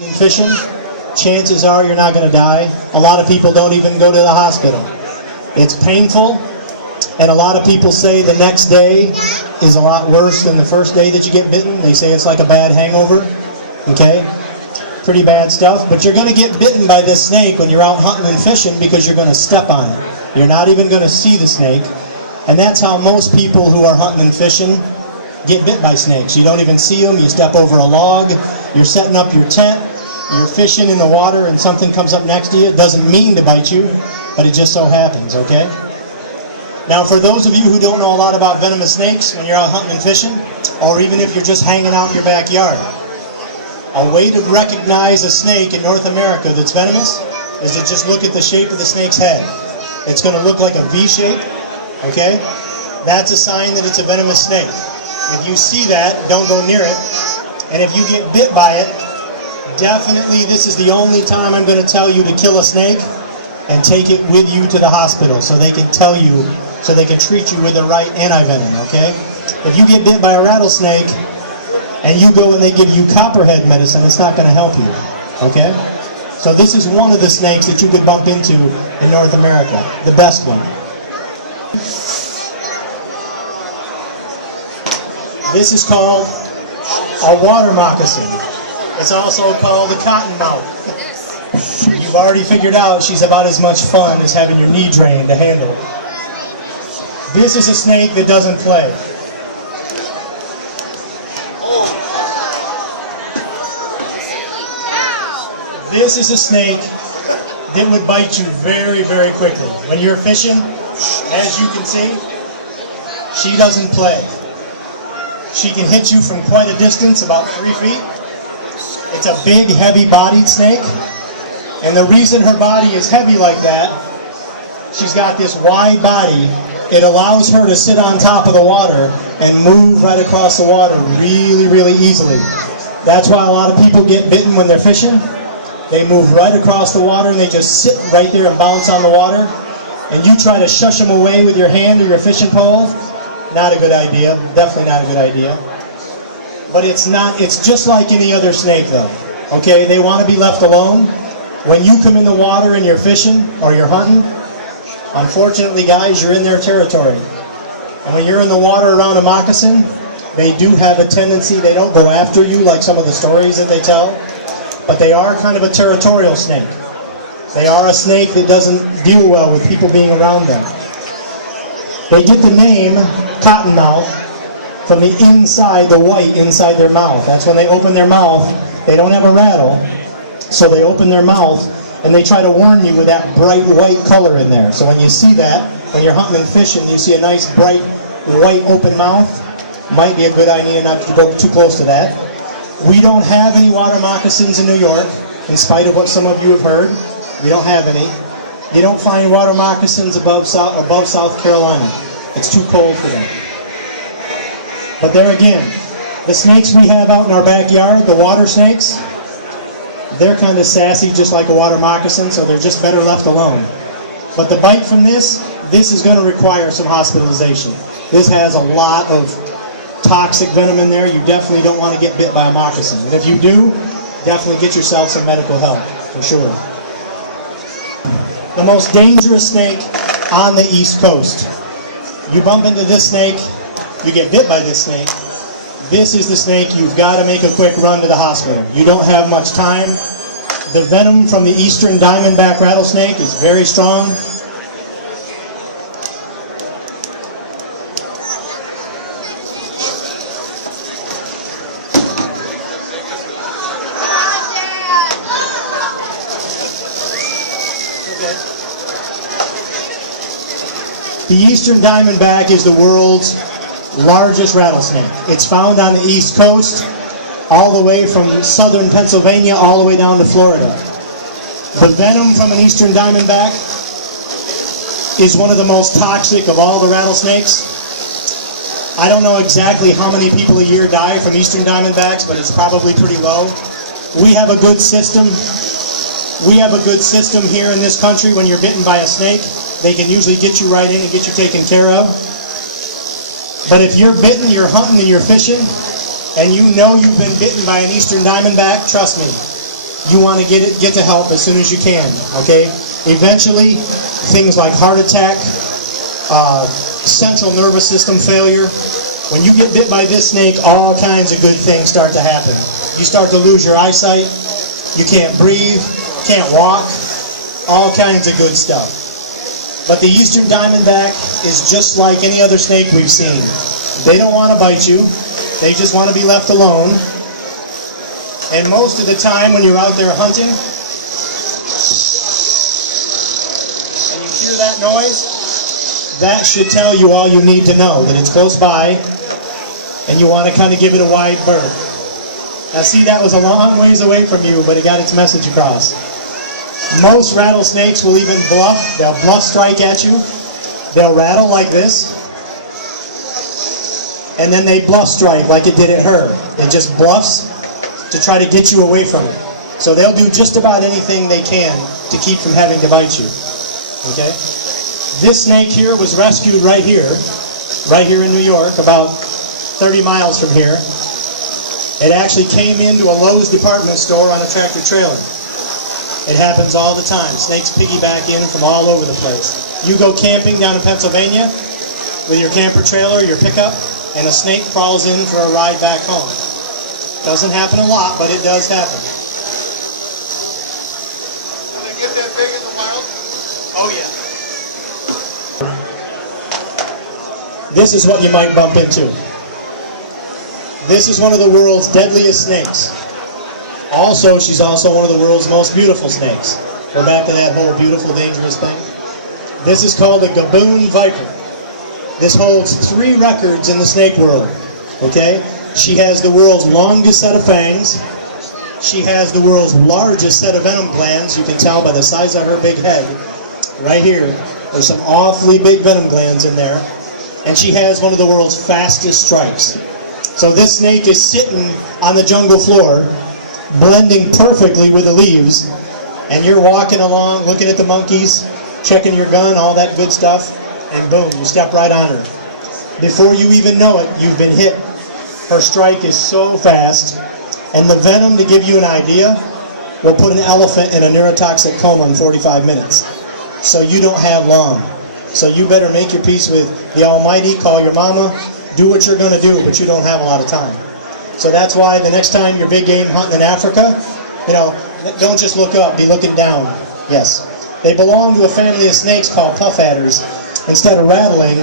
Fishing, chances are you're not going to die. A lot of people don't even go to the hospital. It's painful, and a lot of people say the next day is a lot worse than the first day that you get bitten. They say it's like a bad hangover. Okay? Pretty bad stuff. But you're going to get bitten by this snake when you're out hunting and fishing because you're going to step on it. You're not even going to see the snake. And that's how most people who are hunting and fishing get bit by snakes. You don't even see them. You step over a log. You're setting up your tent. You're fishing in the water and something comes up next to you. It doesn't mean to bite you, but it just so happens, okay? Now, for those of you who don't know a lot about venomous snakes when you're out hunting and fishing, or even if you're just hanging out in your backyard, a way to recognize a snake in North America that's venomous is to just look at the shape of the snake's head. It's going to look like a V shape, okay? That's a sign that it's a venomous snake. If you see that, don't go near it. And if you get bit by it, definitely this is the only time I'm going to tell you to kill a snake and take it with you to the hospital so they can tell you, so they can treat you with the right anti-venom, okay? If you get bit by a rattlesnake and you go and they give you copperhead medicine, it's not going to help you, okay? So this is one of the snakes that you could bump into in North America, the best one. This is called a water moccasin. It's also called a cottonmouth. You've already figured out she's about as much fun as having your knee drained to handle. This is a snake that doesn't play. This is a snake that would bite you very, very quickly. When you're fishing, as you can see, she doesn't play. She can hit you from quite a distance, about 3 feet. It's a big, heavy-bodied snake, and the reason her body is heavy like that, she's got this wide body. It allows her to sit on top of the water and move right across the water really, really easily. That's why a lot of people get bitten when they're fishing. They move right across the water and they just sit right there and bounce on the water. And you try to shush them away with your hand or your fishing pole. Not a good idea. Definitely not a good idea. But it's just like any other snake though. Okay, they want to be left alone. When you come in the water and you're fishing or you're hunting, unfortunately guys, you're in their territory. And when you're in the water around a moccasin, they do have a tendency, they don't go after you like some of the stories that they tell, but they are kind of a territorial snake. They are a snake that doesn't deal well with people being around them. They get the name cottonmouth from the inside, the white inside their mouth. That's when they open their mouth. They don't have a rattle, so they open their mouth and they try to warn you with that bright white color in there. So when you see that, when you're hunting and fishing, you see a nice bright white open mouth, might be a good idea not to go too close to that. We don't have any water moccasins in New York, in spite of what some of you have heard. We don't have any. You don't find water moccasins above South Carolina. It's too cold for them. But there again, the snakes we have out in our backyard, the water snakes, they're kind of sassy just like a water moccasin, so they're just better left alone. But the bite from this is going to require some hospitalization. This has a lot of toxic venom in there. You definitely don't want to get bit by a moccasin. And if you do, definitely get yourself some medical help, for sure. The most dangerous snake on the East Coast. You bump into this snake, you get bit by this snake. This is the snake you've got to make a quick run to the hospital. You don't have much time. The venom from the eastern diamondback rattlesnake is very strong. The eastern diamondback is the world's largest rattlesnake. It's found on the East Coast, all the way from southern Pennsylvania, all the way down to Florida. The venom from an eastern diamondback is one of the most toxic of all the rattlesnakes. I don't know exactly how many people a year die from eastern diamondbacks, but it's probably pretty low. We have a good system. We have a good system here in this country. When you're bitten by a snake, they can usually get you right in and get you taken care of. But if you're bitten, you're hunting and you're fishing, and you know you've been bitten by an eastern diamondback, trust me, you want to get to help as soon as you can, okay? Eventually, things like heart attack, central nervous system failure, when you get bit by this snake, all kinds of good things start to happen. You start to lose your eyesight, you can't breathe, can't walk, all kinds of good stuff. But the eastern diamondback is just like any other snake we've seen. They don't want to bite you, they just want to be left alone. And most of the time when you're out there hunting, and you hear that noise, that should tell you all you need to know, that it's close by, and you want to kind of give it a wide berth. Now see, that was a long ways away from you, but it got its message across. Most rattlesnakes will even bluff. They'll bluff strike at you. They'll rattle like this. And then they bluff strike like it did at her. It just bluffs to try to get you away from it. So they'll do just about anything they can to keep from having to bite you. Okay? This snake here was rescued right here in New York, about 30 miles from here. It actually came into a Lowe's department store on a tractor trailer. It happens all the time. Snakes piggyback in from all over the place. You go camping down in Pennsylvania with your camper trailer, your pickup, and a snake crawls in for a ride back home. Doesn't happen a lot, but it does happen. Can they get that big in the wild? Oh yeah. This is what you might bump into. This is one of the world's deadliest snakes. Also, she's also one of the world's most beautiful snakes. We're back to that whole beautiful, dangerous thing. This is called a gaboon viper. This holds 3 records in the snake world. Okay? She has the world's longest set of fangs. She has the world's largest set of venom glands. You can tell by the size of her big head. Right here, there's some awfully big venom glands in there. And she has one of the world's fastest strikes. So this snake is sitting on the jungle floor, blending perfectly with the leaves, and you're walking along, looking at the monkeys, checking your gun, all that good stuff, and boom, you step right on her. Before you even know it, you've been hit. Her strike is so fast, and the venom, to give you an idea, will put an elephant in a neurotoxic coma in 45 minutes. So you don't have long. So you better make your peace with the Almighty, call your mama, do what you're going to do, but you don't have a lot of time. So that's why the next time you're big game hunting in Africa, you know, don't just look up, be looking down. Yes. They belong to a family of snakes called puff adders. Instead of rattling,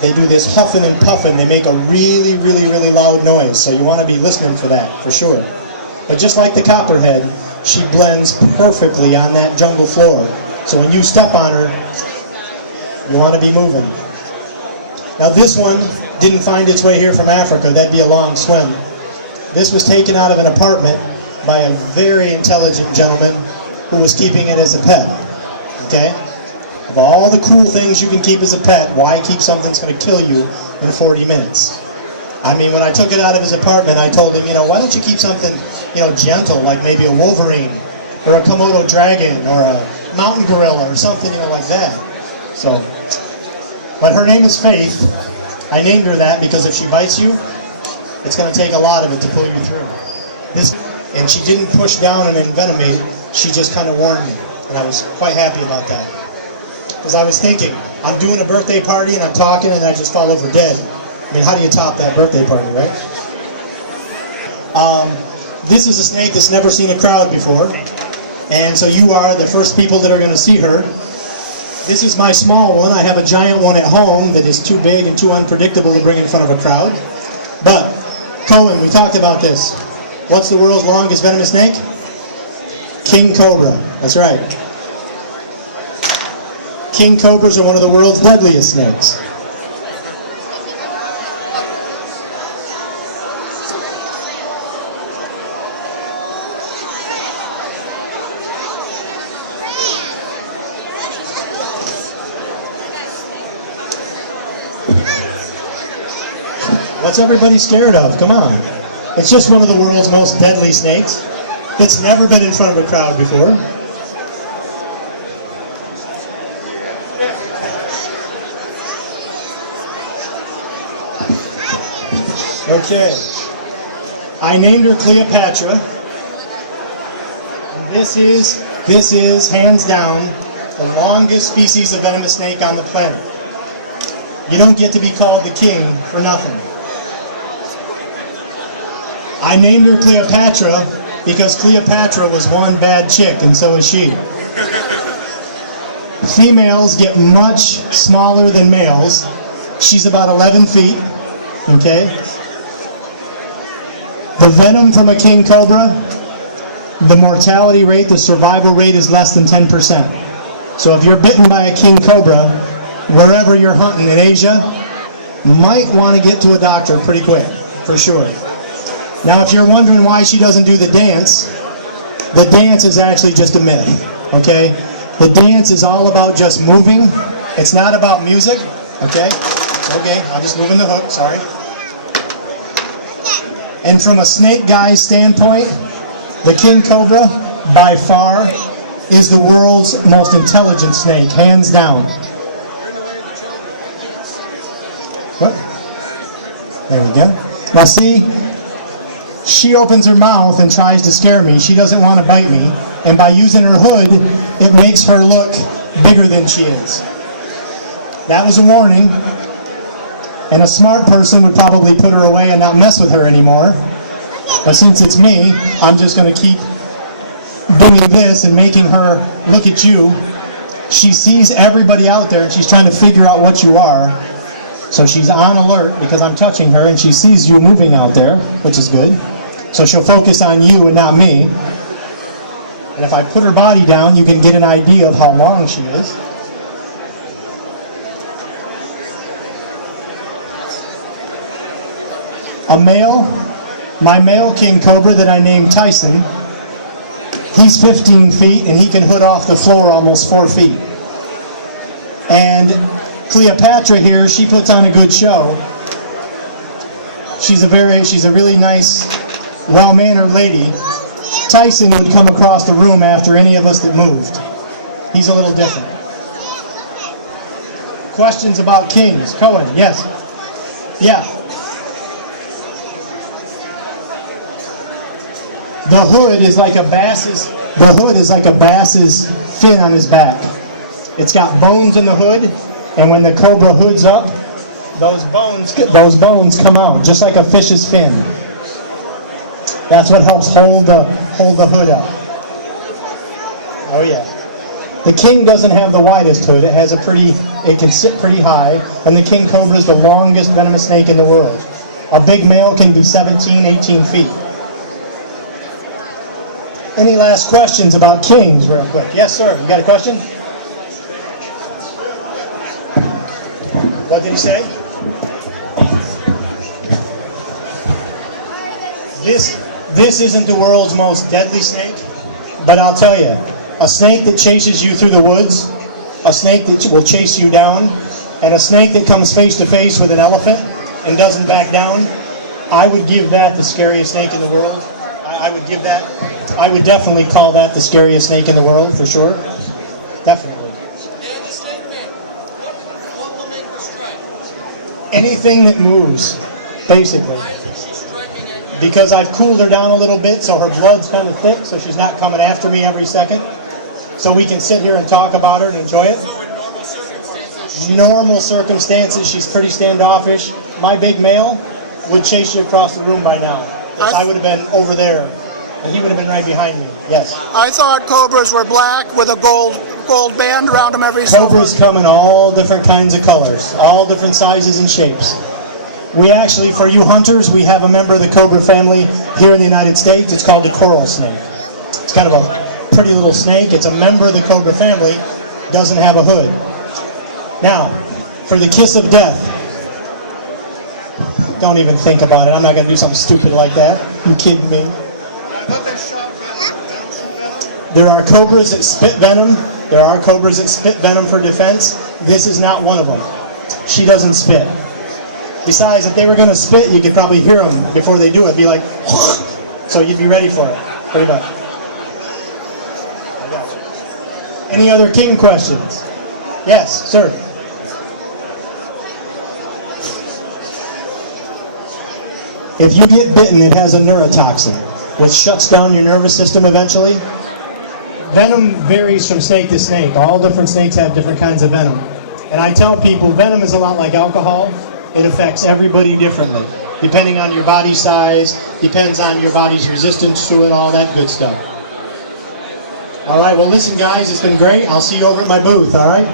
they do this huffing and puffing. They make a really, really, really loud noise. So you want to be listening for that, for sure. But just like the copperhead, she blends perfectly on that jungle floor. So when you step on her, you want to be moving. Now this one didn't find its way here from Africa. That'd be a long swim. This was taken out of an apartment by a very intelligent gentleman who was keeping it as a pet. Okay? Of all the cool things you can keep as a pet, why keep something that's going to kill you in 40 minutes? I mean, when I took it out of his apartment, I told him, you know, why don't you keep something, you know, gentle, like maybe a wolverine, or a Komodo dragon, or a mountain gorilla, or something, you know, like that. So, but her name is Faith. I named her that because if she bites you, it's going to take a lot of it to pull you through. And she didn't push down and envenomate, she just kind of warned me. And I was quite happy about that. Because I was thinking, I'm doing a birthday party and I'm talking and I just fall over dead. I mean, how do you top that birthday party, right? This is a snake that's never seen a crowd before. And so you are the first people that are going to see her. This is my small one. I have a giant one at home that is too big and too unpredictable to bring in front of a crowd. But, Cohen, we talked about this. What's the world's longest venomous snake? King cobra. That's right. King cobras are one of the world's deadliest snakes. What's everybody scared of? Come on. It's just one of the world's most deadly snakes that's never been in front of a crowd before. Okay. I named her Cleopatra. This is hands down the longest species of venomous snake on the planet. You don't get to be called the king for nothing. I named her Cleopatra because Cleopatra was one bad chick, and so is she. Females get much smaller than males. She's about 11 feet, okay? The venom from a king cobra, the mortality rate, the survival rate is less than 10%. So if you're bitten by a king cobra, wherever you're hunting in Asia, you might want to get to a doctor pretty quick, for sure. Now if you're wondering why she doesn't do the dance is actually just a myth, okay? The dance is all about just moving. It's not about music, okay? Okay, I'm just moving the hook, sorry. And from a snake guy's standpoint, the king cobra, by far, is the world's most intelligent snake, hands down. What? There we go. Now see, she opens her mouth and tries to scare me. She doesn't want to bite me. And by using her hood, it makes her look bigger than she is. That was a warning. And a smart person would probably put her away and not mess with her anymore. But since it's me, I'm just going to keep doing this and making her look at you. She sees everybody out there and she's trying to figure out what you are. So she's on alert because I'm touching her and she sees you moving out there, which is good. So she'll focus on you and not me. And if I put her body down, you can get an idea of how long she is. My male king cobra that I named Tyson, he's 15 feet and he can hood off the floor almost 4 feet. And Cleopatra here, she puts on a good show. She's a really nice, well-mannered lady. Tyson would come across the room after any of us that moved. He's a little different. Questions about kings? Cohen, yes. Yeah. The hood is like a bass's fin on his back. It's got bones in the hood, and when the cobra hoods up, those bones come out just like a fish's fin. That's what helps hold the hood up. Oh yeah. The king doesn't have the widest hood. It can sit pretty high, and the king cobra is the longest venomous snake in the world. A big male can be 17, 18 feet. Any last questions about kings real quick? Yes, sir. You got a question? What did he say? This isn't the world's most deadly snake, but I'll tell you, a snake that chases you through the woods, a snake that will chase you down, and a snake that comes face to face with an elephant and doesn't back down, I would give that the scariest snake in the world. I would definitely call that the scariest snake in the world, for sure. Definitely. Anything that moves, basically. Because I've cooled her down a little bit, so her blood's kind of thick, so she's not coming after me every second. So we can sit here and talk about her and enjoy it. Normal circumstances, she's pretty standoffish. My big male would chase you across the room by now. Because I would have been over there, and he would have been right behind me. Yes. I thought cobras were black with a gold band around them every so often. Cobras come in all different kinds of colors, all different sizes and shapes. We actually, for you hunters, we have a member of the cobra family here in the United States. It's called the coral snake. It's kind of a pretty little snake. It's a member of the cobra family. Doesn't have a hood. Now, for the kiss of death, don't even think about it. I'm not going to do something stupid like that. You kidding me? There are cobras that spit venom. There are cobras that spit venom for defense. This is not one of them. She doesn't spit. Besides, if they were going to spit, you could probably hear them before they do it. Be like, so you'd be ready for it. Pretty much. I got you. Any other king questions? Yes, sir. If you get bitten, it has a neurotoxin, which shuts down your nervous system eventually. venom varies from snake to snake. All different snakes have different kinds of venom. And I tell people venom is a lot like alcohol. It affects everybody differently, depending on your body size, depends on your body's resistance to it, all that good stuff. All right, well listen guys, it's been great. I'll see you over at my booth, all right?